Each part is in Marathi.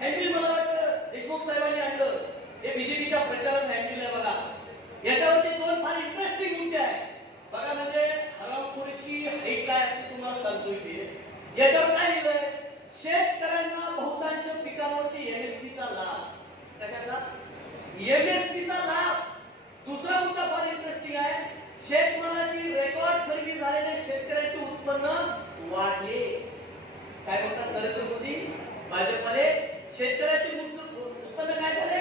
हँडबिल मला वाटतं देशमुख साहेबांनी आणलं. हे बीजेपीच्या प्रचारात हँडबिल आहे बघा. याच्यावरती दोन फार इंटरेस्टिंग मुद्दे आहे बघा. म्हणजे हरामखोरीची हाईट काय असते तुम्हाला सांगतो इथे. याच्यावर काय लिहिलंय, शेतकऱ्यांना बहुतांश पिकांवरती एमएसपीचा लाभ. कशाचा? एमएसपीचा लाभ. दुसरा मुद्दा फार इंटरेस्टिंग आहे, शेतमालाची रेकॉर्ड खरेदी झालेले शेतकऱ्याचे उत्पन्न वाढले. काय म्हणतात नरेंद्र मोदी भाजपने, शेतकऱ्याचे उत्पन्न काय झाले?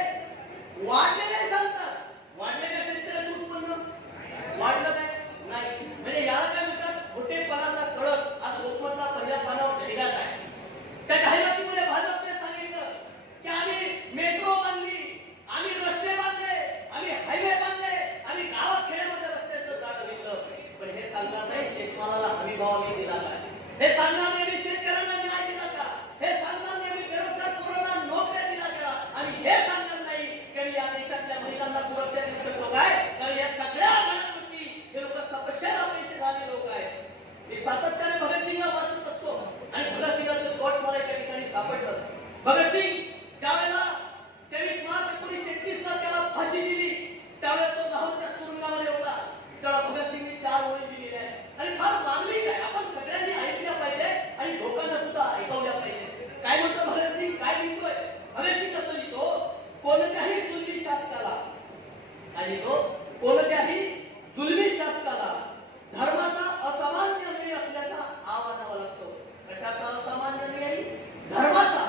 वाढलेले सांगतात. वाढले का शेतकऱ्याचे उत्पन्न? वाढलं काय? नाही. म्हणजे याला काय म्हणतात, खोटेपणाचा कळस. आज लोकमतला पहिल्या पानावर जाहिरात आहे. त्या जाहिरातीमुळे भाजपने सांगितलं की आम्ही मेट्रो बांधली, आम्ही रस्ते बांधले, आम्ही हायवे बांधले, आम्ही गावात खेड्यामध्ये रस्त्याचं जाळं घेतलं. पण हे सांगणार नाही शेतमालाला हमी भाव आम्ही दिला काय. हे सांगणार नाही मी शेतकऱ्यांना न्याय दिला का. हे सांगणार नाही मी बेरोजगार पोरांना नोकऱ्या दिला का. आणि हे सांगणार नाही की या देशातल्या महिलांना सुरक्षा देऊ शकतो काय. तर या सगळ्या घडामोडी हे लोक तपश्चर्या पैसे झाले लोक आहेत. मी सातत्याने भगतसिंगला वाचत असतो आणि भगतसिंगाचं कोट मला एका ठिकाणी सापडलं. भगतसिंग ज्यावेळेला 23 मार्च 1931 ला त्याला फाशी दिली, त्यावेळेला तो लाहोरच्या तुरुंगामध्ये होता. त्याला भगतसिंगने 4 ओळी दिलेल्या आहेत आणि फार मांगलिक आहे. आपण सगळ्यांनी ऐकल्या पाहिजे आणि लोकांना सुद्धा ऐकवल्या पाहिजे. काय म्हणतो भगतसिंग, काय लिहितोय भगतसिंग? कसं लिहितो, कोणत्याही जुलमी शासकाला, आणि तो कोणत्याही जुलमी शासकाला धर्माचा असामान्य अन्याय असल्याचा आवाजावा लागतो. कशाचा असामान्य अन्याय? धर्माचा.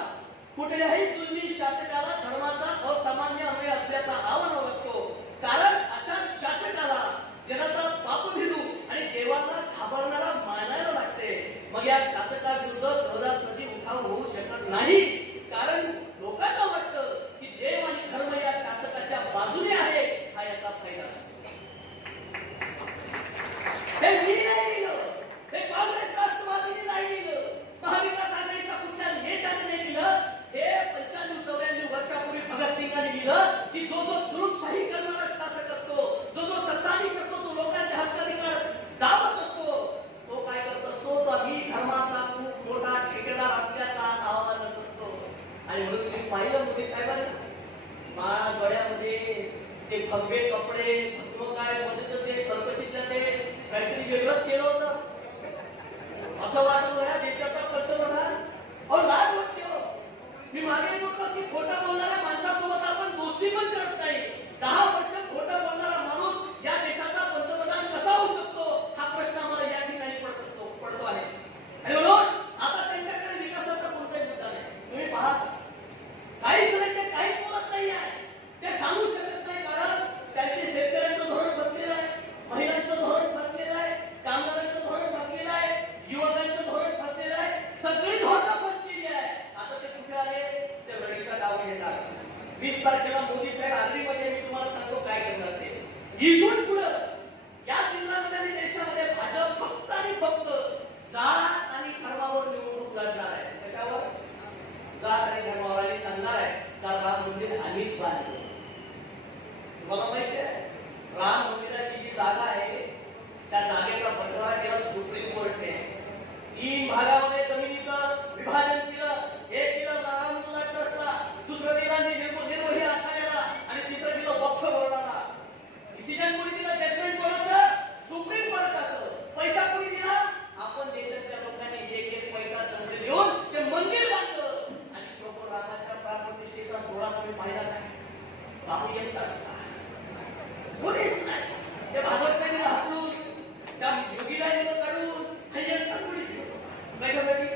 कुठल्याही जुलमी शासकाला धर्माचा असामान्य अन्याय असल्याचा आवाजावा लागतो. कारण अशा शासकाला जनता बापू भिरू आणि देवाला घाबरणारा मानायला लागते. मग या शासकाविरुद्ध सहजासहजी उठाव होऊ शकत नाही. कारण लोकांना वाटतं की देव आणि धर्म या शासकाच्या बाजूने आहे. हा याचा फायदा असतो. हे मी नाही लिहिलं, हे काँग्रेस राष्ट्रवादीने नाही लिहिलं, महाविकास आघाडीचा कुठल्या नेत्याने नाही लिहिलं. हे 95-94 वर्षापूर्वी भगतसिंगांनी लिहिलं की जो जुलूमशाही करणारा शासक असतो, जो सत्ताधीश असतो, तो लोकांच्या हक्काधिकार दाबत असतो, तो काय करत असतो, तो आम्ही धर्माचा खूप मोठा ठेकेदार असल्याचा दावा मानत असतो. आणि म्हणून तुम्ही पाहिलं मोदी साहेबांनी माळा गळ्यामध्ये ते भगवे कपडे, भस्म काय म्हणत ते सर्वशिष्ट ते काहीतरी वेगळंच केलं होतं. असं वाटलं या देशाचा पंतप्रधान. अहो लाज वाटते हो. मी मागे म्हटलं की खोटा बोलणाऱ्या माणसासोबत आपण दोस्ती पण करत नाही. 10 वर्ष खोटा बोलणारा माणूस या देशाचा पंतप्रधान कसा होऊ शकतो, हा प्रश्न आम्हाला या ठिकाणी पडतो आहे. आणि म्हणून आता त्यांच्याकडे विकासाचा कोणताही मुद्दा नाही. तुम्ही पहा, काहीच नाही, ते काहीच बोलत नाही आहे. ते सांगू शकत नाही. कारण त्यांचे शेतकऱ्यांचं धोरण बसलेलं आहे, महिलांचं धोरण बसलेलं आहे, कामगारांचं धोरण बसलेलं आहे, युवकांचं धोरण बसलेलं आहे. सगळी धोरणं बसलेली आहे. आता ते कुठे आले, ते रडीचा डाव घेणार. 20 तारखेला मोदी साहेब आर्मीमध्ये, मी तुम्हाला सांगतो काय करणार ते. इथून पुढे या जिल्ह्यामध्ये आणि देशामध्ये भाजप फक्त आणि फक्त जात आणि धर्मावर निवडणूक लढणार आहे. कशावर? जात आणि धर्मावर. आणि सांगणार आहे का राम मंदिर आम्हीच बांधलं. तुम्हाला माहिती आहे राम मंदिराची जी जागा आहे त्या जागेचा बंटवारा केला सुप्रीम कोर्टने. 3 भागामध्ये जमिनीचं विभाजन केलं. एक दिलं राम मंदिर ट्रस्टला, दुसरं दिलं निर्मोही आखाड्याला आणि तिसरं दिलं वक्फ बोर्डाला. डिसिजन कोणी दिलं? जजमेंट कोणाचं? सुप्रीम कोर्टाचं. पैसा कोणी दिला? आपण देशातल्या लोकांनी एक पैसा जमले देऊन ते मंदिर बांधलं. आणि प्रभू रामाच्या प्राणप्रतिष्ठेचा सोहळा तुम्ही पाहिला नाही. बापू येतात कोणीच नाही. ते भाजपने हाकलून त्या योगीला दिलं काढून आणि येतात कोणीच कशासाठी?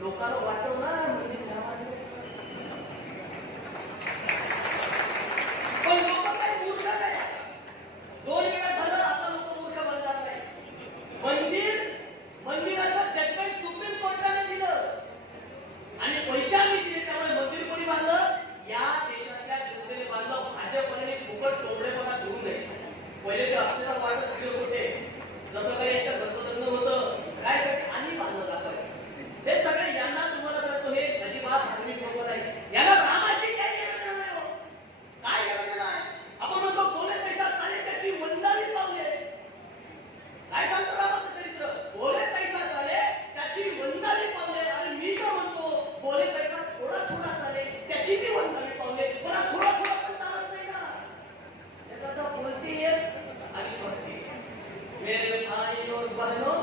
लोकांना वाटव ना मंदिर धर्माचं. पण लोक काही मूर्ख नाही. 2 वेळा झालं, आता लोक मूर्ख बनणार नाही. मंदिराचं जजमेंट सुप्रीम कोर्टाने दिलं आणि पैशाने दिले. त्यामुळे मंदिर कोणी बांधलं? या देशातल्या जनतेने बांधलं. भाजपने त्याची मी वंदनी पावले मला थोडा थोडा पण चालत नाही ना. एखादा बोलती आणि करते. मेरे भाई और बहनों,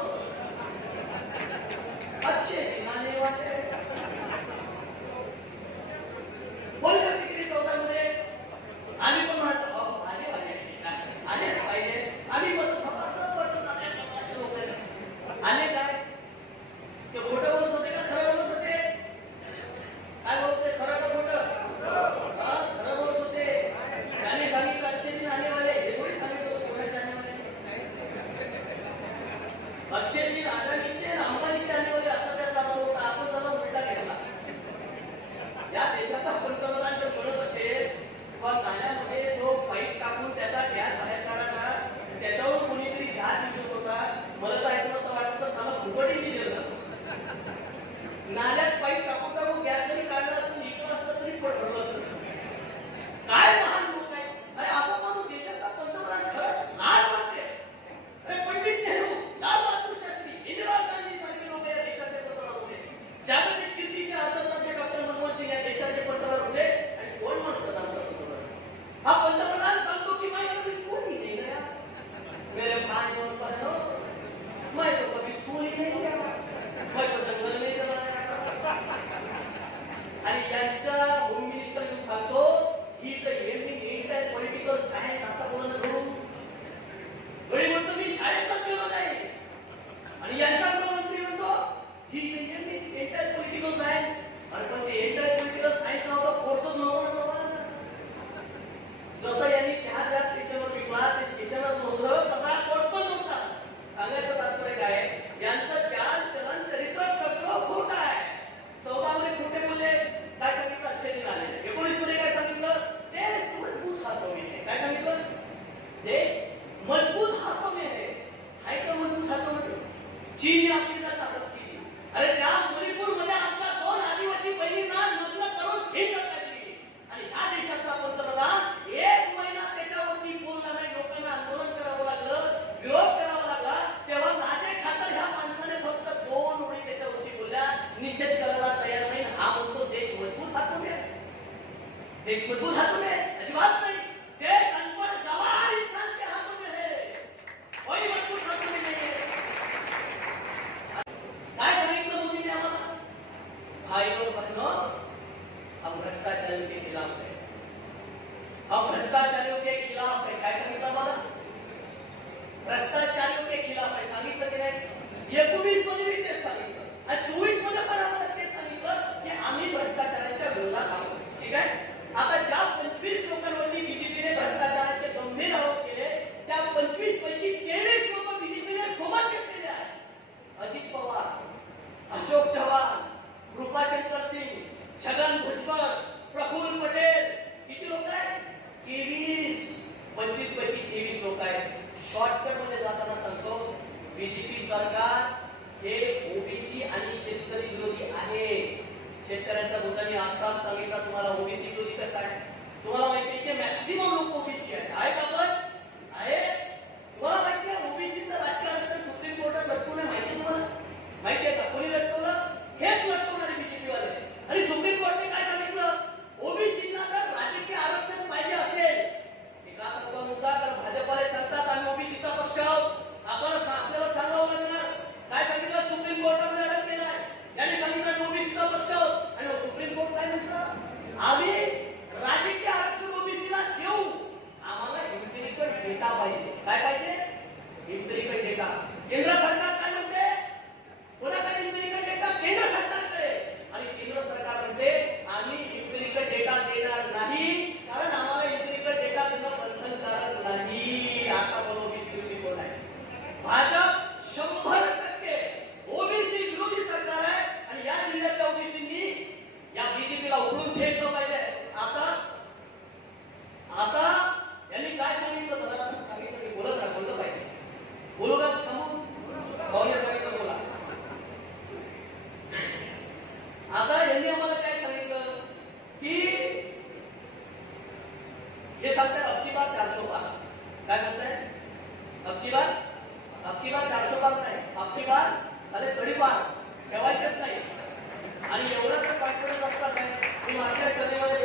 अच्छे दिन आने वाले. बोलले तिकडे 14 मध्ये आम्ही पण म्हणतो आले आलेच पाहिजे. आम्ही म्हणतो आले काय ते खोटं बोलत होते का खरं बोलत होते? काय बोलत होते? खरं का खोटं? खरं बोलत होते. त्याने सांगितलं अक्षयजी आले वाले, हे कोणी सांगितलं होतं कोणाचे आले वाले? अक्षयजी अडाणीचे अंबानीचे आले वाले असं त्यात अर्थ होता. आपण त्याला उलटा घेतला. या देशाचा पंतप्रधान जर म्हणत असेल पण नाण्यामध्ये जो पाईप टाकून त्याचा गॅस बाहेर काढायचा त्याच्यावर कोणीतरी गॅस शिजत होता. मला तर ऐकून असं वाटतं साला फुकटही दिलेलं. नाल्यात पाईप टाकून टाकून गॅस जरी काढला असतं निघलं असतं तरी पडलं असतं. काय महान लोक आहे. अरे आपण म्हणून देशाचा पंतप्रधान खरंच आज वाटते. अरे पंडित नेहरू, लाल बहादूर शास्त्री, इंदिरा गांधी सारखे लोक या देशाचे पंतप्रधान होते. जागतिक कीर्तीचे आदर्शाचे डॉक्टर मनमोहन सिंग या देशाचे पंतप्रधान होते. आणि कोण माणसं हा पंतप्रधान सांगतो की मैं कभी स्कूल ही नहीं गया. मेरे भाई और बहनों, मैं तो कभी स्कूल ही नहीं गया. मैं तो जंगल में चला गया. आणि यांच्या होम मिनिस्टर सांगतो ही तर एंटायर पॉलिटिकल सायन्स आता बोलणं करून गडी म्हणतो मी शाळेतच गेलो नाही. आणि यांचा गृहमंत्री म्हणतो ही एंटायर पॉलिटिकल सायन्स. अरे पण ते एंटायर पॉलिटिकल सायन्स नव्हता, कोर्सच नव्हता. जसं यांनी चहा ज्या स्टेशनवर विकला ते स्टेशनवर नव्हतं तसा कोर्स पण नव्हता. सांगायचं तात्पर्य काय यांचं चाल चलन चरित्र सगळं खोटं आहे. 14 मध्ये खोटे बोलले. काय सांगितलं? अक्षय आले. 19 मध्ये काय सांगितलं? देश मजबूत हातों में है. काय सांगितलं? देश मजबूत हातों में है. हाय का मजबूत हातों मध्ये? चीनने आपली जागा हडप केली. अरे त्या मणिपूरमध्ये आमच्या 2 आदिवासी बहिणींना लग्न करून हिंद काढली. आणि ह्या देशाचा पंतप्रधान 1 महिना त्याच्यावरती बोलला नाही. लोकांना आंदोलन करावं लागलं, विरोध करावा लागला. तेव्हा लाजे खातर ह्या माणसाने फक्त 2 ओळी त्याच्यावरती बोलल्या. निषेध करायला तयार नाही. हा म्हणतो देश मजबूत हातों में. देश मजबूत हातों में अजिबात नाही. देश अनपढ़ गवार इंसान के हाथों में है. कोई मजबूत हाथों में नहीं है. काय सांगितलं मोदीने आम्हाला? भाई और बहनों, हम भ्रष्टाचारियों के खिलाफ है. हम भ्रष्टाचारियों के खिलाफ है. काय सांगितलं मला? भ्रष्टाचारियों के खिलाफ है. सांगितलं की नाही? 19 मध्ये मी तेच सांगितलं आणि 24 मध्ये पण आम्हाला तेच सांगितलं की आम्ही भ्रष्टाचाराच्या विरोधात आहोत. ठीक आहे. आता ज्या 25 लोकांवरती बीजेपीने भ्रष्टाचाराचे गंभीर आरोप केले त्या 25 पैकी 23 लोक बीजेपीने सोबत घेतलेले आहेत. अजित पवार, अशोक चव्हाण, कृपाशंकर सिंग, छगन भुजबळ, प्रफुल्ल पटेल. किती लोक आहेत? 23. 25 पैकी 23 लोक आहेत. शॉर्टकट मध्ये जाताना सांगतो बीजेपी सरकार हे ओबीसी आणि शेतकरी विरोधी आहे. शेतकऱ्यांच्या मुद्द्यांनी आत्ताच सांगितलं तुम्हाला ओबीसी विरोधी कसा आहे. तुम्हाला माहिती आहे की मॅक्सिमम लोक ओबीसी आहेत का? पण आहे. तुम्हाला माहिती आहे ओबीसीचं राजकीय आरक्षण सुप्रीम कोर्टात लटकून आहे. माहिती तुम्हाला? माहिती आहे का? कोणी लटकवलं? हेच लटकवणारे बीजेपी वाले. आणि सुप्रीम कोर्टाने काय सांगितलं? ओबीसींना जर राजकीय आरक्षण पाहिजे असेल एका सर्व मुद्दा तर भाजपला सांगतात आम्ही ओबीसीचा पक्ष आहोत. आपल्याला सांगावं लागणार. काय सांगितलं? सुप्रीम कोर्टामध्ये अडक केला आहे. यांनी सांगितलं ओबीसीचा पक्ष आहोत आणि सुप्रीम कोर्ट काय म्हटलं? आम्ही राजकीय आरक्षण ओबीसीला देऊ. आम्हाला एम्पिरिकल डेटा पाहिजे. काय पाहिजे? Empirical data. केंद्र सरकार काय म्हणते? कोणाकडे एम्पिरिकल डेटा? केंद्र सरकारकडे. आणि केंद्र सरकार म्हणते आम्ही एम्पिरिकल डेटा देणार नाही कारण आम्हाला एम्पिरिकल डेटा देणं बंधनकारक नाही. आता बरोबर ओबीसी विरोधी कोण आहे? भाजप 100% ओबीसी विरोधी सरकार आहे. आणि या जिल्ह्यातल्या ओबीसींनी या बीजेपीला उडून फेकलं पाहिजे. आता यांनी काय सांगितलं? मला सांगितलं की बोललं पाहिजे. बोलू का? थांबू. पाहुणे सांगितलं बोला. आता यांनी आम्हाला काय सांगितलं की हे सांगताय अबकी बार 400 पार. काय म्हणताय? अबकी बार 400 पार नाही. अबकी बार अरे गडी पार ठेवायचेच नाही. आणि एवढंच कॉन्फिडन्स असतात. मी मागच्या सर्वेमध्ये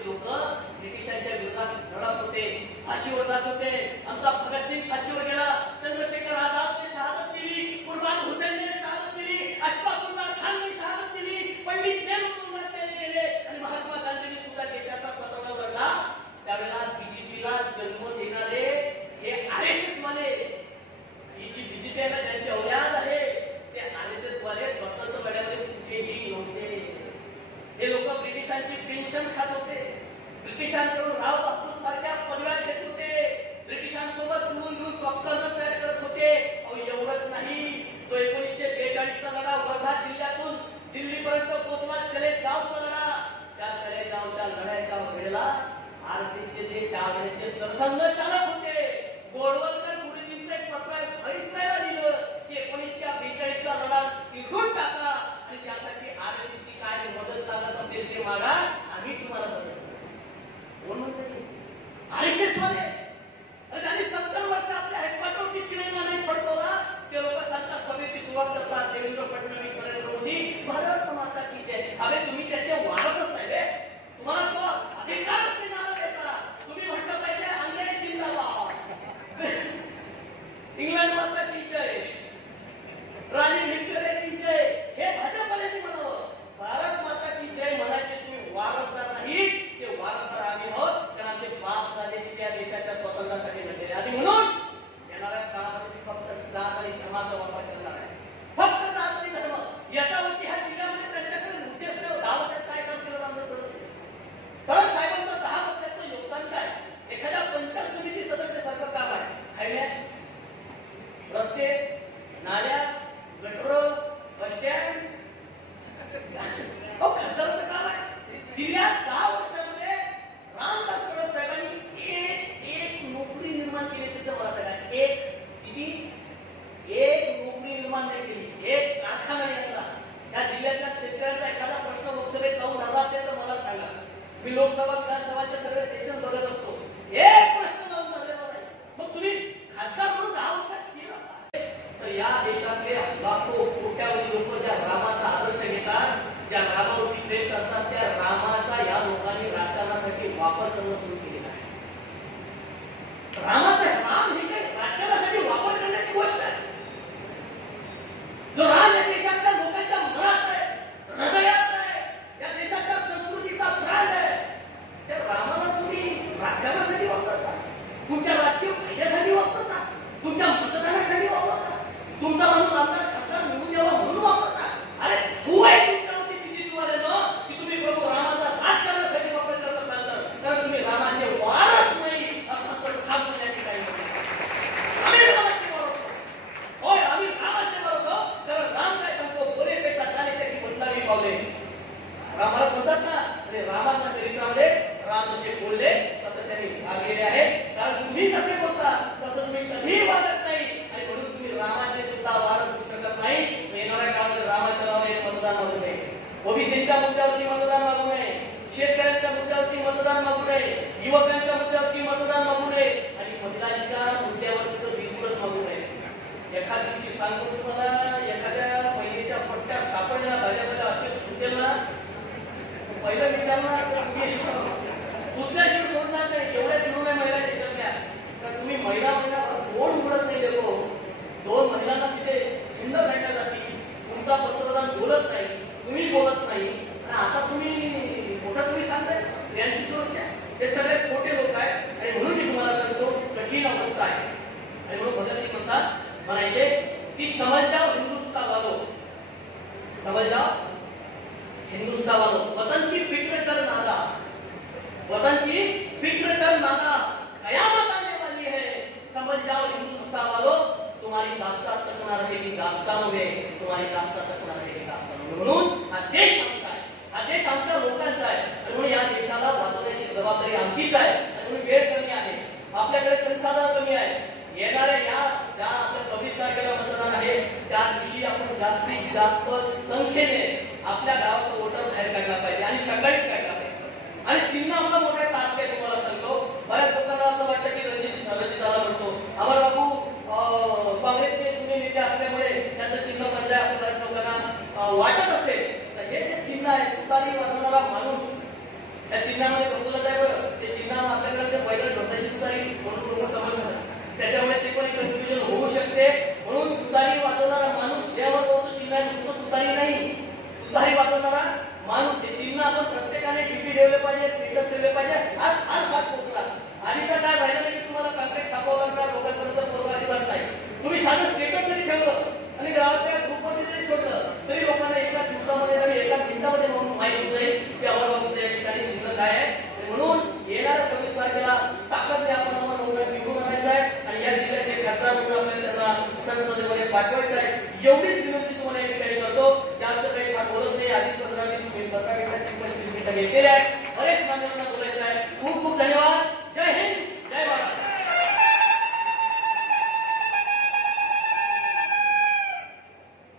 आरएसएसचे लोक ब्रिटिशांच्या विरोधात लढत होते, फाशीवर जात होते. आमचा भगतसिंग फाशीवर गेला, चंद्रशेखर आझादने शहादत दिली, कुर्बान हुसेनने शहादत दिली, अशफाक उल्लाह खानने शहादत दिली, पंडित नेहरू गेले आणि महात्मा गांधींनी सुद्धा देशाचा स्वतंत्र लढला. त्यावेळेला बीजेपीला जन्म देणारे हे आरएसएस वाले, ही जी बीजेपी आहे त्यांची औलाद आहे, ते आरएसएस वाले स्वतंत्र लढ्यामध्ये कुठेही नव्हते. हे लोक ब्रिटिशांची पेन्शन खात होते, ब्रिटिशांकडून राव बहादूर सारख्या पदव्या घेत होते, ब्रिटिशांसोबत जुळून घेऊन स्वप्न तयार करत होते. एवढंच नाही, तो 1942 चा लढा वर्धा जिल्ह्यातून दिल्लीपर्यंत पोहोचला, चलेगावचा लढा. त्या चलेगावच्या लढ्याच्या वेळेला आरएसएसचे जे त्यावेळेचे सरसंघचालक होते गोळवलकर गुरुजींचं एक पत्र व्हाईसरायला लिहिलं की 1942 चा लढा जिंकून टाका आणि त्यासाठी आरएसएसची काय मदत लागत असेल ते मागा, आम्ही तुम्हाला मदत करू. कोण म्हणते? आरएसएस वाले. त्यांनी 70 वर्ष आपल्या हेडक्वार्टरवरती तिरंगा नाही फडकवला. ते लोक सांगतात सभेची सुरुवात करतात, देवेंद्र फडणवीस, नरेंद्र मोदी, भारत माता की जय. अरे तुम्ही त्याचे वारसच नाही रे, तुम्हाला तो अधिकारच नाही मला द्यायचा. तुम्ही म्हटलं पाहिजे अंग्रेज जिंदाबाद, इंग्लंड माता की जय, राणी व्हिक्टोरिया की जय, हे भाजपवाल्यांनी म्हणावं. भारत माता की जय म्हणायचे तुम्ही वारसदार नाही, ते वारसदार आम्ही आहोत, कारण आमचे बाप झाले त्या देशाच्या स्वातंत्र्यासाठी लढले. आणि म्हणून येणाऱ्या काळामध्ये फक्त जात आणि धर्माचा वापर करणार आहे, फक्त जात आणि धर्म. याच्यावरती ह्या जिल्ह्यामध्ये त्यांच्याकडे मुद्दे असल्यावर 10 वर्षात काय काम केलं आंदोलन. कारण साहेबांचं 10 वर्षाचं योगदान काय? एखाद्या पंचायत समिती सदस्यासारखं काम आहे. रस्ते, नाल्या, गटर, बस स्टँड, खासदाराचं काम आहे. जिल्ह्यात 10 वर्षामध्ये रामदास कदम साहेबांनी एक नोकरी निर्माण केली सुद्धा मला सांगा. एक नोकरी निर्माण नाही केली, एक कारखाना नाही आणला. या जिल्ह्यातल्या शेतकऱ्यांचा एखादा प्रश्न लोकसभेत जाऊन आला असेल तर मला सांगा. मी लोकसभा विधानसभाचे सगळे सेशन बघत असतो, एक प्रश्न जाऊन झालेला नाही. मग तुम्ही खासदार म्हणून 10 वर्षात केलं. तर या देशातले लाखो कोट्यावधी लोक ज्या रामाचा आदर्श घेतात, ज्या रामावरती प्रेम करतात, त्या रामाचा या लोकांनी राजकारणासाठी वापर करणं सुरू केलेला आहे. रामाचा राम हे काय राजकारणासाठी वापर करण्याची गोष्ट आहे. जो राम या देशातल्या लोकांच्या मनात आहे, हृदयात आहे, या देशाच्या संस्कृतीचा प्राण आहे, त्या रामाला तुम्ही राजकारणासाठी वापरता, तुमच्या राजकीय फायद्यासाठी वापरता, तुमच्या मतदानासाठी वापरता, तुमचा माणूस आमदार खासदार निवडून यावा म्हणून वापरता. अरे तू आहे तुमच्यावरती बीजेपी वाल्यानं की तुम्ही प्रभू रामाचा राजकारणासाठी वापर करत असाल तर, कारण तुम्ही रामाचे वारस नाही असं ठाम करण्याची काही आम्ही रामाचे वारस होय, आम्ही रामाचे वारस आहोत. कारण राम काय सांगतो, बोले कैसा चाले त्याची बदलावी पावले. रामाला म्हणतात ना, आणि रामाच्या चरित्रामध्ये राम जसे बोलले तसं त्यांनी वागलेले आहे. कारण तुम्ही जसे बोलता तसं तुम्ही कधीही वागत नाही आणि म्हणून तुम्ही रामाचे सुद्धा वारस होऊ शकत नाही. येणाऱ्या काळामध्ये रामाच्या नावाने मतदान मागू नये, ओबीसीच्या मुद्द्यावरती मतदान मागू नये, शेतकऱ्यांच्या मुद्द्यावरती मतदान मागू नये, युवकांच्या मुद्द्यावरती मतदान मागू नये आणि महिलांच्या मुद्द्यावरती तर बिलकुलच मागू नये. एखाद दिवशी सांगतो तुम्हाला, एखाद्या महिलेच्या पट्ट्यात सापडल्या भाज्यामध्ये असे सुद्धा पहिलं विचारणार सुद्धाशी सोडणार नाही. एवढ्या चिडून आहे महिला देशातल्या, तर तुम्ही महिला कोण उघडत नाही. लोक 2 महिलांना तिथे हिंद भेटल्या जाती, तुमचा पंतप्रधान बोलत नाही, तुम्ही बोलत नाही, आणि आता तुम्ही मोठं तुम्ही सांगताय यांची सुरक्षा. हे सगळे खोटे लोक आहेत आणि म्हणून मी तुम्हाला सांगतो कठीण अवस्था आहे. आणि म्हणून भगतसिंग म्हणतात, म्हणायचे की समज जाओ हिंदुस्तान वालो, समज जाओ हिंदुस्तान वालो, वतन की फिक्र कर नादा, वतन की फिक्र कर नादा, कयामत आने वाली है, समझ जाओ हिंदुस्तान वालो, तुम्हारी दास्तान तक ना रहेगी दास्तानों में, तुम्हारी दास्तान तक ना रहेगी दास्तानों में. म्हणून हा देश आमचा आहे, हा देश आमच्या लोकांचा आहे आणि म्हणून या देशाला वाचवण्याची जबाबदारी आमचीच आहे. आणि म्हणून वेळ कमी आहे, आपल्याकडे संसाधन कमी आहे. येणाऱ्या ज्या आपल्या 26 तारखेला मतदान आहे त्या दिवशी आपण जास्तीत जास्त संख्येने आपल्या गावाचा वोटर बाहेर काढला पाहिजे आणि सकाळीच काढला पाहिजे. आणि चिन्ह आपला मोठा टास्क आहे. तुम्हाला सांगतो, बऱ्याच लोकांना असं वाटतं की रणजितदादा म्हणतो अमर बाबू काँग्रेसचे जुने नेते असल्यामुळे त्यांचं चिन्ह पडलंय असं बऱ्याच लोकांना वाटत असेल. तर हे जे चिन्ह आहे, तुतारी वाजवणारा माणूस, त्या चिन्हामध्ये बसवलं पाठवलं